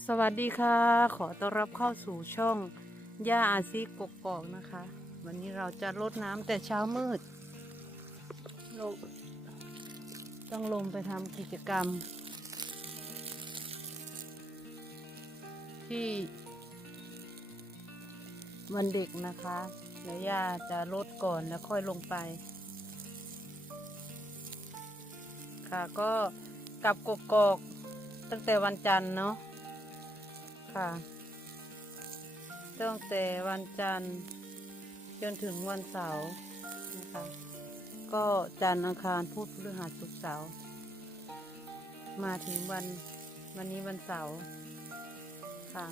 สวัสดีค่ะ ขอต้อนรับเข้าสู่ช่องย่าอาซีกกกอกนะคะ วันนี้เราจะรดน้ำแต่เช้ามืดลงต้องลงไปทำกิจกรรม ที่วันเด็กนะคะเดี๋ยวย่าจะลดก่อนแล้วค่อยลงไป ค่ะก็กลับกกอกตั้งแต่วันจันทร์เนาะ ค่ะ ตั้งแต่วันจันทร์จนถึงวันเสาร์นะคะ ก็จันทร์อังคารพุธพฤหัสศุกร์เสาร์มาถึงวันวันนี้วันเสาร์ค่ะ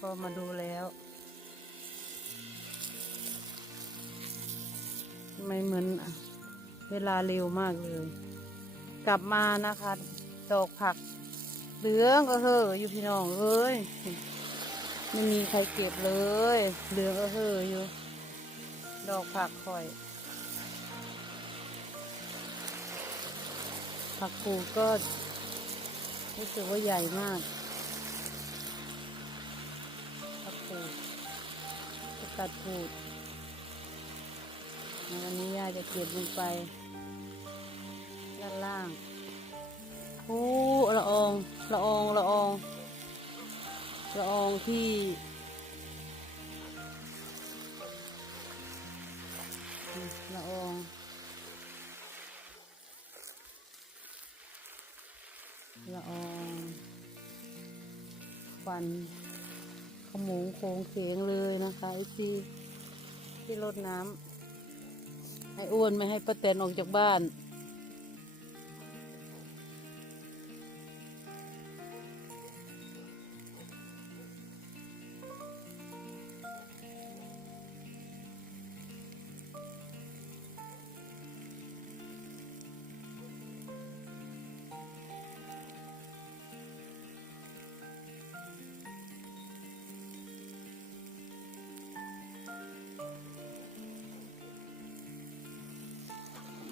ก็มาดูแล้ว ไม่เหมือนเวลาเร็วมากเลย กลับมานะคะดอกผัก เหลืองก็เห่ออยู่พี่น้องเอ้ยไม่มีใครเก็บเลย เหลืองก็เห่ออยู่ ดอกผักข่อย ผักกูก็รู้สึกว่าใหญ่มากผักกูจะตัดกูดวันนี้ย่าจะเก็บลงไป ละอองที่ละอองละอองควันขมงโคงเขงเลยนะคะไอที่ที่รดน้ำให้อ้วนไม่ให้ป้าแตนออกจากบ้าน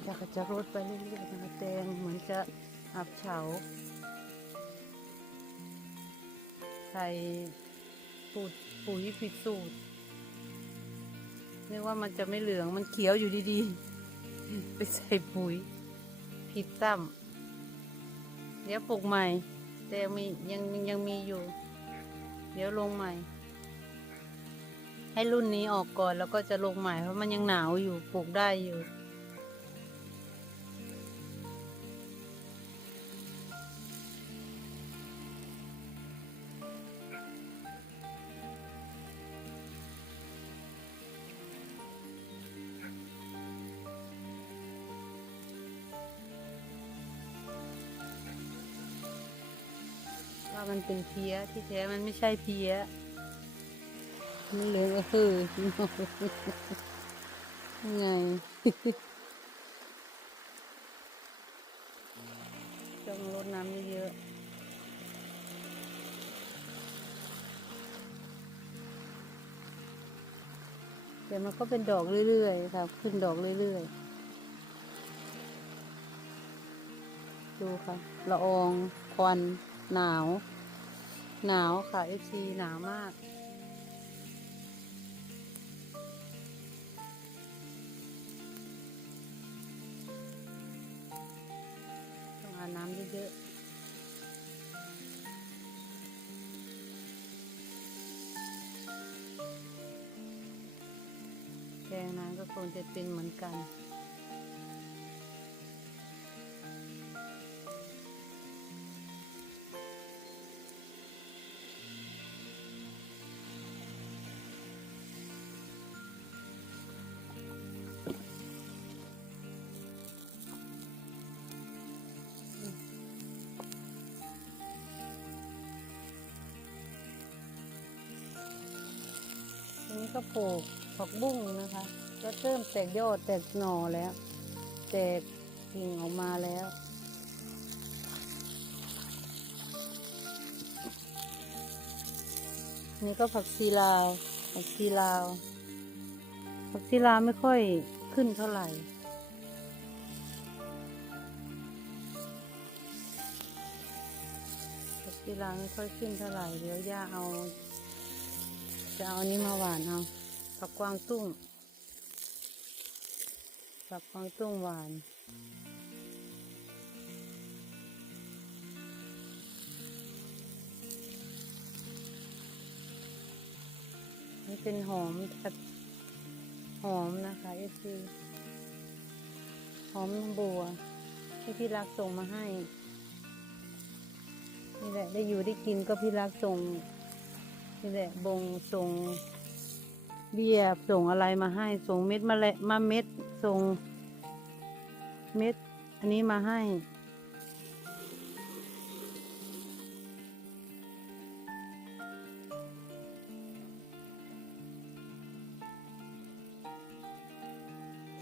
อยากจะรดไปเรื่อยๆนะแตงเหมือนจะอับเฉาใส่ปุ๋ยปุ๋ยผิดสูตรนึกว่ามันจะไม่เหลืองมันเขียวอยู่ดีๆ ไปใส่ปุ๋ยผิดซ้ำเดี๋ยวปลูกใหม่ แต่มียังยังมีอยู่ เดี๋ยวลงใหม่ ให้รุ่นนี้ออกก่อนแล้วก็จะลงใหม่เพราะมันยังหนาวอยู่ปลูกได้อยู่ เป็นเพี้ยที่แท้มันไม่ใช่เพี้ยมันเหลืองก็คือไงต้องรดน้ำเยอะๆแต่มันก็เป็นดอกเรื่อยๆค่ะขึ้นดอกเรื่อยๆดูค่ะละอองควันหนาว หนาวค่ะเอฟซีหนาวมาก ต้องอาบน้ำเยอะๆแกงน้ำก็คงจะเป็นเหมือนกัน ก็ปลูกผักบุ้งนะคะ ก็เริ่มแตกยอดแตกหน่อแล้ว แตกกิ่งออกมาแล้วนี่ก็ผักซีลาวผักซีลาว ผักซีลาวไม่ค่อยขึ้นเท่าไหร่ ผักทีลังไม่ค่อยขึ้นเท่าไหร่ เดี๋ยวย่าเอา จะเอาอันนี้มาหวานเอาผักกวางตุ้งผักกวางตุ้งหวานนี่เป็นหอมหอมนะคะเอซีหอมบัวที่พี่รักส่งมาให้นี่แหละได้อยู่ได้กินก็พี่รักส่ง นี่แหละบงส่งเบียส่งอะไรมาให้ส่งเม็ดมาและมาเม็ดส่งเม็ด อันนี้มาให้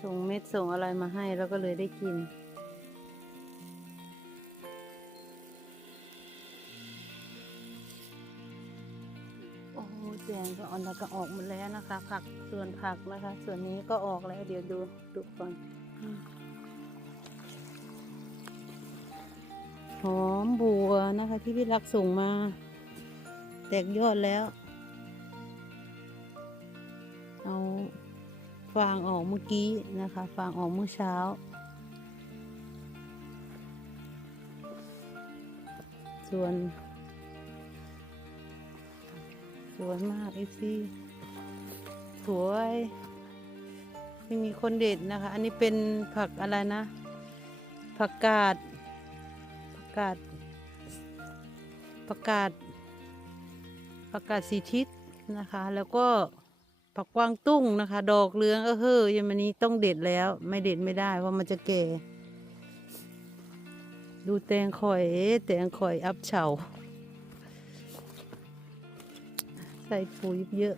ส่งเม็ดส่งอะไรมาให้แล้วก็เลยได้กิน ออนแล้วก็ออกหมดแล้วนะคะ ผักส่วนผักนะคะ ส่วนนี้ก็ออกแล้ว เดี๋ยวดูดูก่อนหอมบัวนะคะ ที่พี่รักส่งมา แตกยอดแล้ว เอาฟางออกเมื่อกี้นะคะ ฟางออกเมื่อเช้าส่วน วยมากไอซี่สวยไม่มีคนเด็ดนะคะ อันนี้เป็นผักอะไรนะ ผักกาดผักกาดผักกาดผักกาดสีทิศนะคะ แล้วก็ผักกวางตุ้งนะคะ ดอกเหลืองเออเฮ้ยยังมันนี้ต้องเด็ดแล้ว ไม่เด็ดไม่ได้เพราะมันจะแก่ ดูแตงข่อยแตงข่อยอัพเฉา ใส่ปุ๋ยเยอะ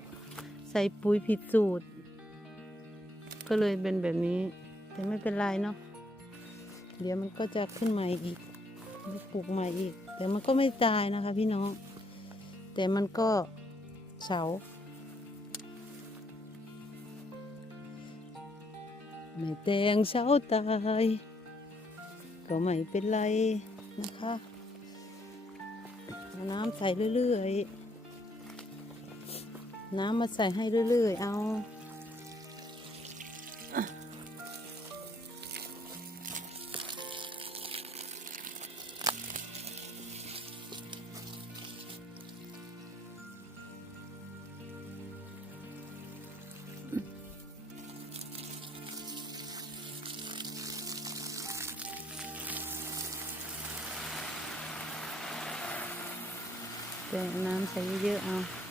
ใส่ปุ๋ยผิดสูตร ก็เลยเป็นแบบนี้ แต่ไม่เป็นไรเนาะเดี๋ยวมันก็จะขึ้นใหม่อีกปลูกใหม่อีกแต่มันก็ไม่ตายนะคะ พี่น้อง แต่มันก็เสาไม่แตงเสาตาย ก็ไม่เป็นไรนะคะ น้ำใส่เรื่อยๆ น้ำมาใส่ให้เรื่อย ๆ เอา แต่น้ำใส่เยอะๆเอา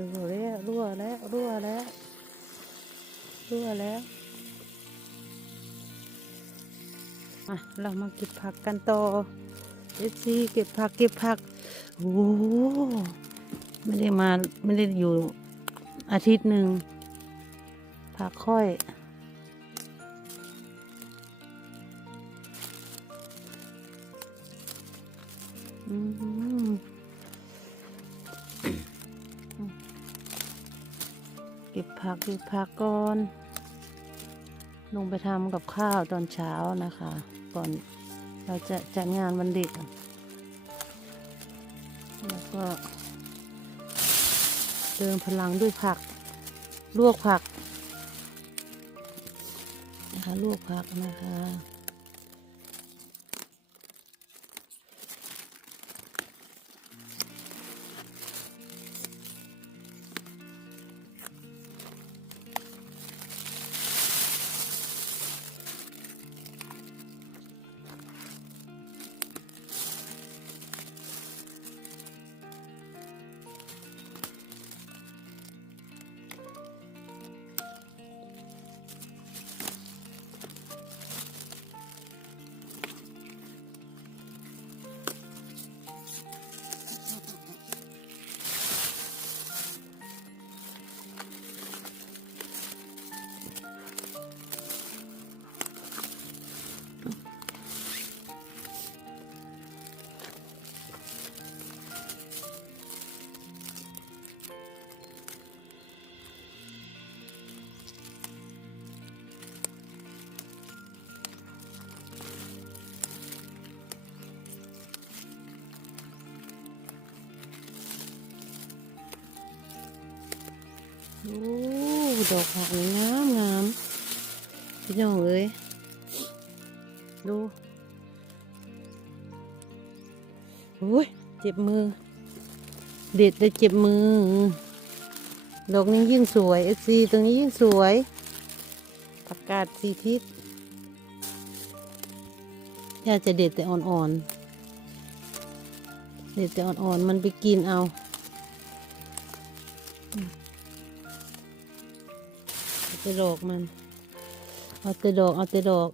ดูแล้วรั่วแล้วรั่วแล้วรั่วแล้วอะเรามาเก็บผักกันต่อเอซีเก็บผักเก็บผักโอ้ไม่ได้มาไม่ได้อยู่อาทิตย์หนึ่งผักค่อยอืม ก็บผักเก็บผักก่อน ลงไปทำกับข้าวตอนเช้านะคะ ก่อนเราจะจัดงานวันเด็ก แล้วก็เติมพลังด้วยผัก ลวกผักนะคะ ลวกผักนะคะ อ้ดอกผักงามงามพี่น้องเอ้ยดูโอ้ยเจ็บมือ เด็ดแต่เจ็บมือ ดอกนี้ยิ่งสวยเอซีตรงนี้ยิ่งสวยประกาศสีทิศย่าจะเด็ดแต่อ่อนๆ เด็ดแต่อ่อนๆ มันไปกินเอา แต่ดอกมัน เอาแต่ดอก เอาแต่ดอก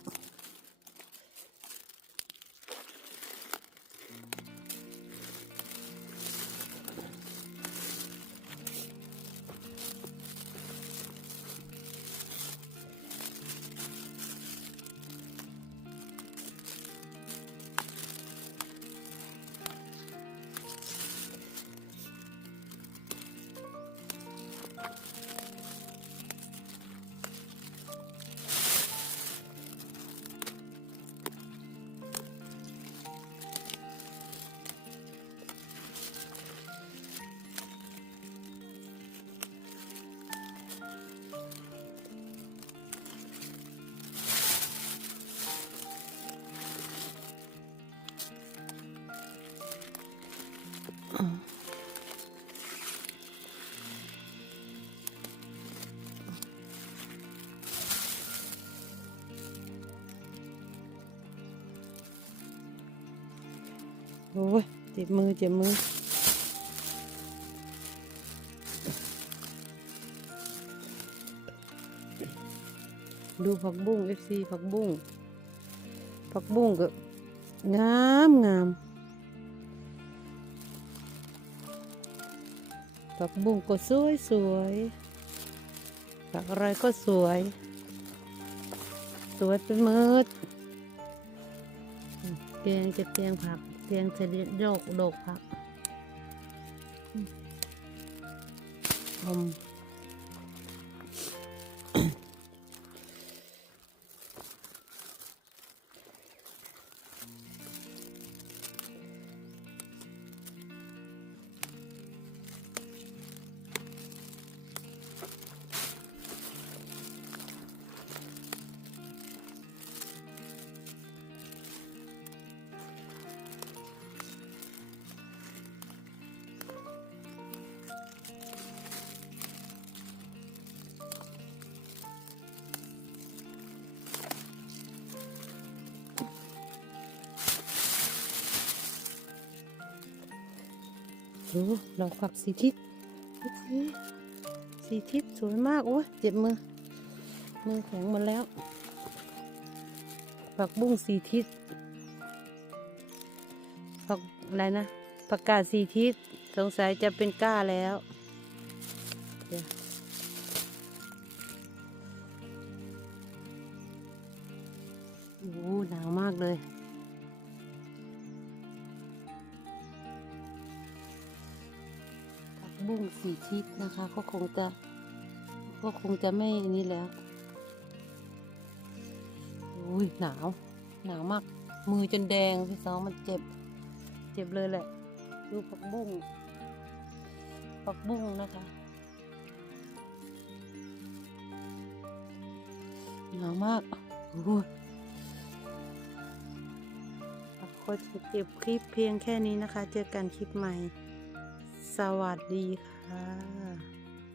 โอ้ยเจ็บมือเจ็บมือดูผักบุ้งเอฟซีผักบุ้งผักบุ้งก็งามงามผักบุ้งก็สวยสวยผักอะไรก็สวย สวยเป็นมืดเตียงจะเตียงผัก เตียงเสด็จโดกโดกครับอม ดูดอกผักสีทิศสิสีทิศสวยมากโอ้ยเจ็บมือ มือแข็งหมดแล้ว ผักบุ้งสีทิศผักอะไรนะผักกาดสีทิศสงสัยจะเป็นก้าแล้วเดี๋ยวโอ้หนาวมากเลย บุ้งสีทิศนะคะก็คงจะก็คงจะไม่นี่แล้วอุ้ยหนาว หนาวมาก มือจนแดงพี่สองมันเจ็บ เจ็บเลยแหละ ดูผักบุ้งผักบุ้งนะคะหนาวมากโอ้โหก็จะเก็บคลิปเพียงแค่นี้นะคะ เจอกันคลิปใหม่ สวัสดีค่ะ